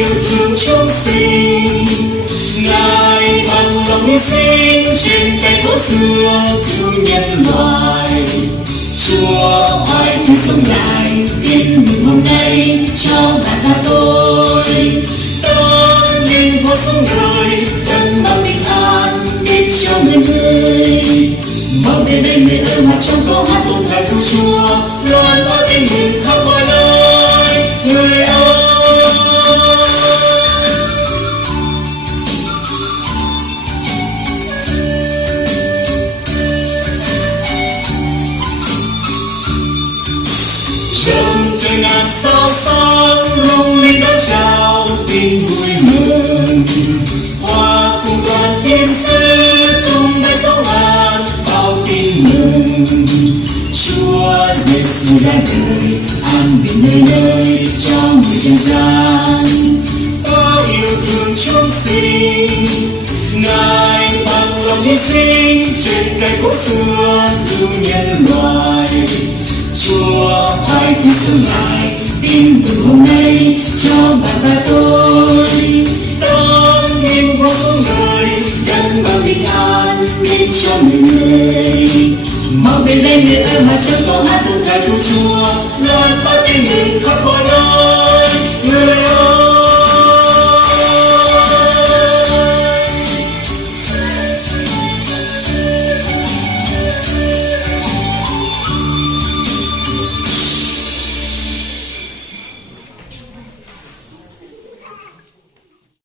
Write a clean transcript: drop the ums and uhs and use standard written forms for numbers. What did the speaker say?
yêu thương chúng sinh. Ngài bằng lòng hy sinh trên cây gỗ xưa cứu nhân loại. Chúa hoài thiên sống lại tin mừng hôm nay cho bạn và tôi. Đón nhìn vô sống đời thân bằng bình an đến cho người. Mong đến đây người ơi mà trong câu hát tôn thờ của Chúa loan tỏa tin mừng khắp mọi nơi. Người ơi, trong trời ngàn sao sáng lung linh đón chào tin vui mừng. Hoa cùng đoàn thiên sứ tung bay sóng ngàn bao tin mừng. Chúa Giêsu ra đời an bình nơi nơi cho người trần gian. Có yêu thương chúng sinh, Ngài bằng lòng hy sinh trên cây gỗ xưa cứu nhân loại. Chúa hoài thiên sống lại tin mừng hôm nay cho